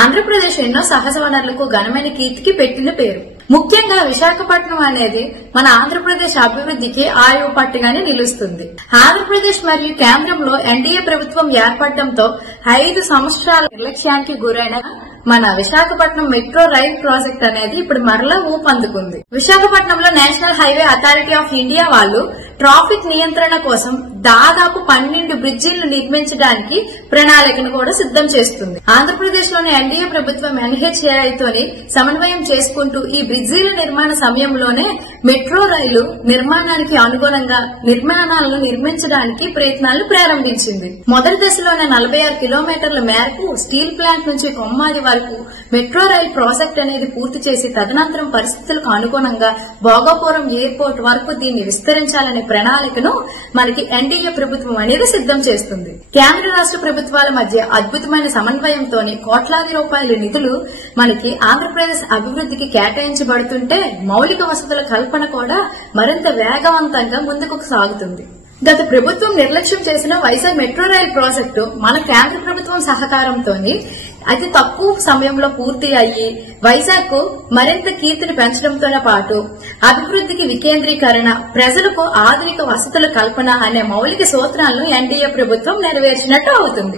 ఆంధ్రప్రదేశ్ ఎన్నో సహజ వనరులకు ఘనమైన కీర్తికి పెట్టిన పేరు. ముఖ్యంగా విశాఖపట్నం అనేది మన ఆంధ్రప్రదేశ్ అభివృద్ధికి ఆయువు పట్టుగానే నిలుస్తుంది. ఆంధ్రప్రదేశ్ మరియు కేంద్రంలో ఎన్డీఏ ప్రభుత్వం ఏర్పడటంతో 5 సంవత్సరాల నిర్లక్ష్యానికి గురైన మన విశాఖపట్నం మెట్రో రైల్ ప్రాజెక్ట్ అనేది ఇప్పుడు మరలా ఊపందుకుంది. విశాఖపట్నంలో national highway authority of India వాళ్ళు ట్రాఫిక్ నియంత్రణ కోసం దాదాపు 12 బ్రిడ్జిలను నిర్మించడానికి ప్రణాళికను కూడా సిద్దం చేస్తుంది. ఆంధ్రప్రదేశ్ లోని ఎన్డీఏ ప్రభుత్వం NHAI తోని సమన్వయం చేసుకుంటూ ఈ బ్రిడ్జిల నిర్మాణ సమయంలోనే మెట్రో రైలు నిర్మాణానికి అనుగుణంగా నిర్మాణాలను నిర్మించడానికి ప్రయత్నాలు ప్రారంభించింది. మొదటి దశలోనే 46 కిలోమీటర్ల మేరకు స్టీల్ ప్లాంట్ నుంచి కొమ్మాది వరకు మెట్రో రైల్ ప్రాజెక్ట్ అనేది పూర్తి చేసి తదనంతరం పరిస్థితులకు అనుగుణంగా భోగాపురం ఎయిర్పోర్ట్ వరకు దీన్ని విస్తరించాలనే ప్రణాళికను మనకి ఎన్డీఏ ప్రభుత్వం అనేది సిద్దం చేస్తుంది. కేంద్ర రాష్ట్ర ప్రభుత్వాల మధ్య అద్భుతమైన సమన్వయంతోనే కోట్లాది రూపాయల నిధులు మనకి ఆంధ్రప్రదేశ్ అభివృద్ధికి కేటాయించబడుతుంటే మౌలిక వసతుల కల్పన కూడా మరింత వేగవంతంగా ముందుకు సాగుతుంది. గత ప్రభుత్వం నిర్లక్ష్యం చేసిన వైజాగ్ మెట్రో రైల్ ప్రాజెక్టు మన కేంద్ర ప్రభుత్వం సహకారంతో అతి తక్కువ సమయంలో పూర్తి అయ్యి వైజాగ్ కు మరింత కీర్తిని పెంచడంతోనే పాటు అభివృద్ధికి వికేంద్రీకరణ, ప్రజలకు ఆధునిక వసతుల కల్పన అనే మౌలిక సూత్రాలను ఎన్డీఏ ప్రభుత్వం నెరవేర్చినట్టు అవుతుంది.